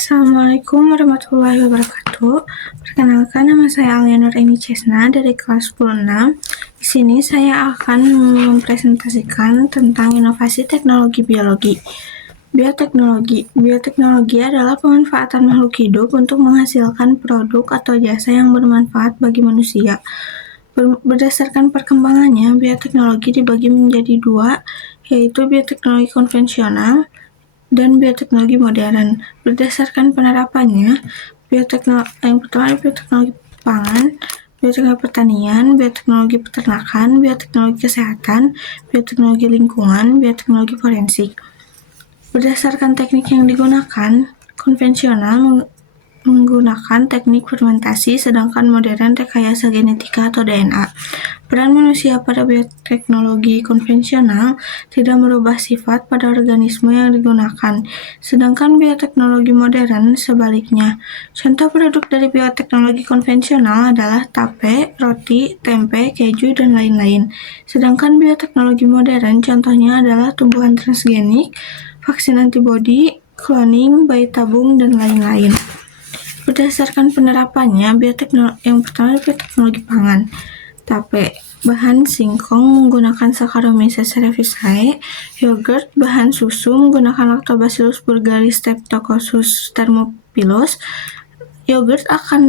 Assalamualaikum warahmatullahi wabarakatuh. Perkenalkan, nama saya Alianur Eni Cesna dari kelas 10-6. Di sini saya akan mempresentasikan tentang inovasi teknologi biologi. Bioteknologi adalah pemanfaatan makhluk hidup untuk menghasilkan produk atau jasa yang bermanfaat bagi manusia. Berdasarkan perkembangannya, bioteknologi dibagi menjadi dua, yaitu bioteknologi konvensional dan bioteknologi modern. Berdasarkan penerapannya, yang pertama adalah bioteknologi pangan, bioteknologi pertanian, bioteknologi peternakan, bioteknologi kesehatan, bioteknologi lingkungan, bioteknologi forensik. Berdasarkan teknik yang digunakan, konvensional menggunakan teknik fermentasi, sedangkan modern rekayasa genetika atau DNA. Peran manusia pada bioteknologi konvensional tidak merubah sifat pada organisme yang digunakan, sedangkan bioteknologi modern sebaliknya. Contoh produk dari bioteknologi konvensional adalah tape, roti, tempe, keju, dan lain-lain. Sedangkan bioteknologi modern contohnya adalah tumbuhan transgenik, vaksin antibodi, cloning, bayi tabung, dan lain-lain. Berdasarkan penerapannya, yang pertama bioteknologi pangan. Tape, bahan singkong menggunakan Saccharomyces cerevisiae. Yogurt, bahan susu menggunakan Lactobacillus burgdorferi Streptococcus thermophilus. Yogurt akan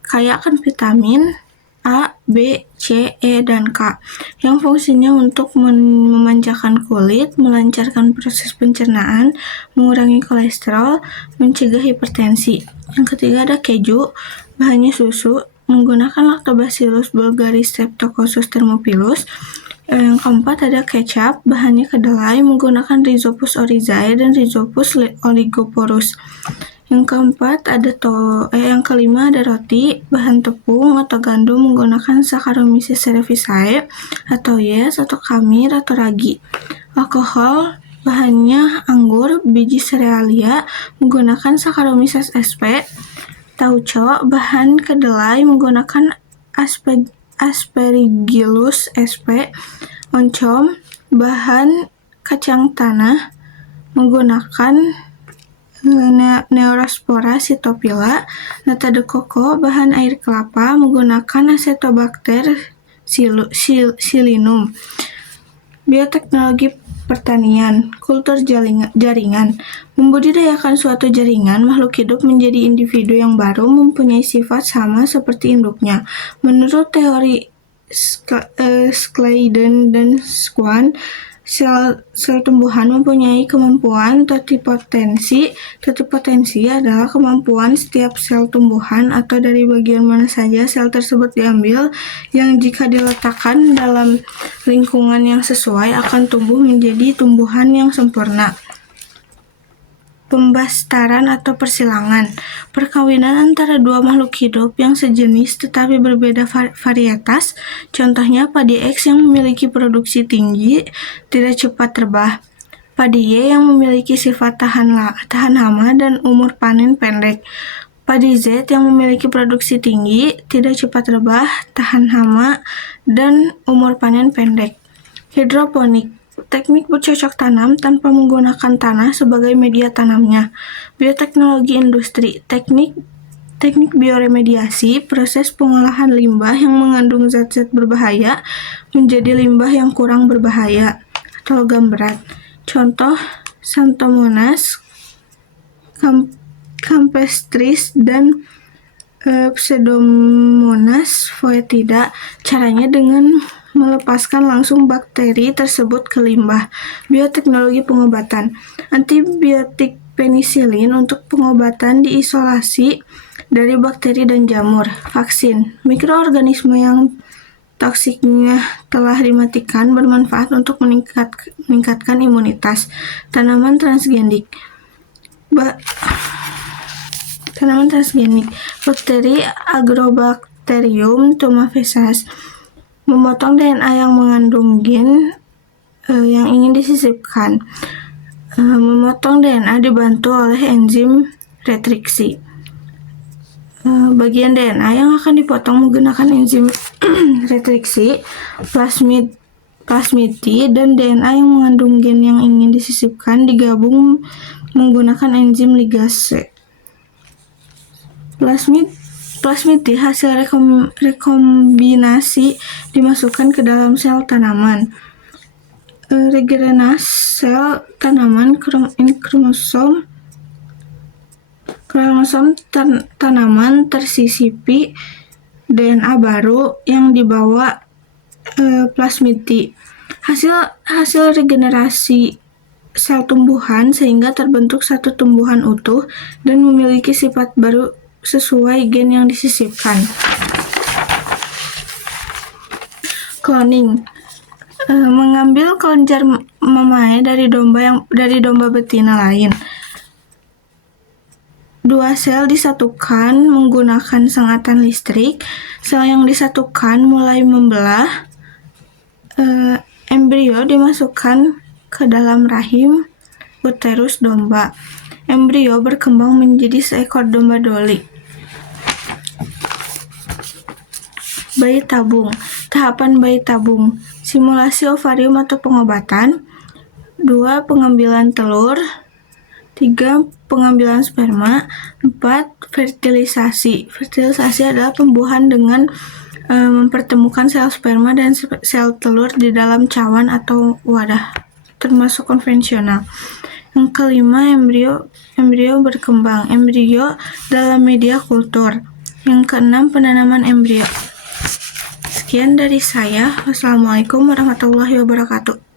kaya akan vitamin A, B, C, E, dan K, yang fungsinya untuk memanjakan kulit, melancarkan proses pencernaan, mengurangi kolesterol, mencegah hipertensi. Yang ketiga ada keju, bahannya susu, menggunakan Lactobacillus burgdorferi Streptococcus thermophilus. Yang keempat ada kecap, bahannya kedelai, menggunakan Rhizopus oryzae dan Rhizopus oligoporus. Yang kelima ada roti, bahan tepung atau gandum menggunakan Saccharomyces cerevisiae atau yeast atau khamir atau ragi. Alkohol, bahannya anggur, biji serealia menggunakan Saccharomyces sp. Tauco, bahan kedelai menggunakan Aspergillus sp. Oncom, bahan kacang tanah menggunakan Neuraspora cytophylla. Nata de coco, bahan air kelapa menggunakan Acetobacter pseudoxylum. Bioteknologi pertanian, kultur jaringan. Membudidayakan suatu jaringan makhluk hidup menjadi individu yang baru mempunyai sifat sama seperti induknya. Menurut teori Schleiden dan Schwann, sel tumbuhan mempunyai kemampuan totipotensi. Totipotensi adalah kemampuan setiap sel tumbuhan atau dari bagian mana saja sel tersebut diambil, yang jika diletakkan dalam lingkungan yang sesuai akan tumbuh menjadi tumbuhan yang sempurna. Pembastaran atau persilangan, perkawinan antara dua makhluk hidup yang sejenis tetapi berbeda varietas. Contohnya padi X yang memiliki produksi tinggi, tidak cepat rebah. Padi Y yang memiliki sifat tahan hama dan umur panen pendek. Padi Z yang memiliki produksi tinggi, tidak cepat rebah, tahan hama, dan umur panen pendek. Hidroponik, teknik bercocok tanam tanpa menggunakan tanah sebagai media tanamnya. Bioteknologi industri, teknik bioremediasi, proses pengolahan limbah yang mengandung zat-zat berbahaya menjadi limbah yang kurang berbahaya atau logam berat. Contoh Xanthomonas campestris dan Pseudomonas foetida. Caranya dengan melepaskan langsung bakteri tersebut ke limbah. Bioteknologi pengobatan, antibiotik penisilin untuk pengobatan diisolasi dari bakteri dan jamur. Vaksin, mikroorganisme yang toksiknya telah dimatikan bermanfaat untuk meningkatkan imunitas. Tanaman transgenik, bakteri Agrobacterium tumefaciens memotong DNA yang mengandung gen yang ingin disisipkan. Memotong DNA dibantu oleh enzim retriksi. Bagian DNA yang akan dipotong menggunakan enzim retriksi, plasmid T, dan DNA yang mengandung gen yang ingin disisipkan digabung menggunakan enzim ligase. Plasmid hasil rekombinasi dimasukkan ke dalam sel tanaman. Regenerasi sel tanaman kromosom tanaman tersisipi DNA baru yang dibawa plasmid. Hasil regenerasi sel tumbuhan sehingga terbentuk satu tumbuhan utuh dan memiliki sifat baru sesuai gen yang disisipkan. Cloning mengambil kelenjar mamae dari domba betina lain. Dua sel disatukan menggunakan sengatan listrik. Sel yang disatukan mulai membelah. Embrio dimasukkan ke dalam rahim uterus domba. Embrio berkembang menjadi seekor domba doli. Bayi tabung. Tahapan bayi tabung. Simulasi ovarium atau pengobatan. 2. Pengambilan telur. 3. Pengambilan sperma. 4. Fertilisasi. Fertilisasi adalah pembuahan dengan mempertemukan sel sperma dan sel telur di dalam cawan atau wadah, termasuk konvensional. Yang kelima, embrio berkembang. Embrio dalam media kultur. Yang keenam, penanaman embrio. Sekian dari saya. Wassalamualaikum warahmatullahi wabarakatuh.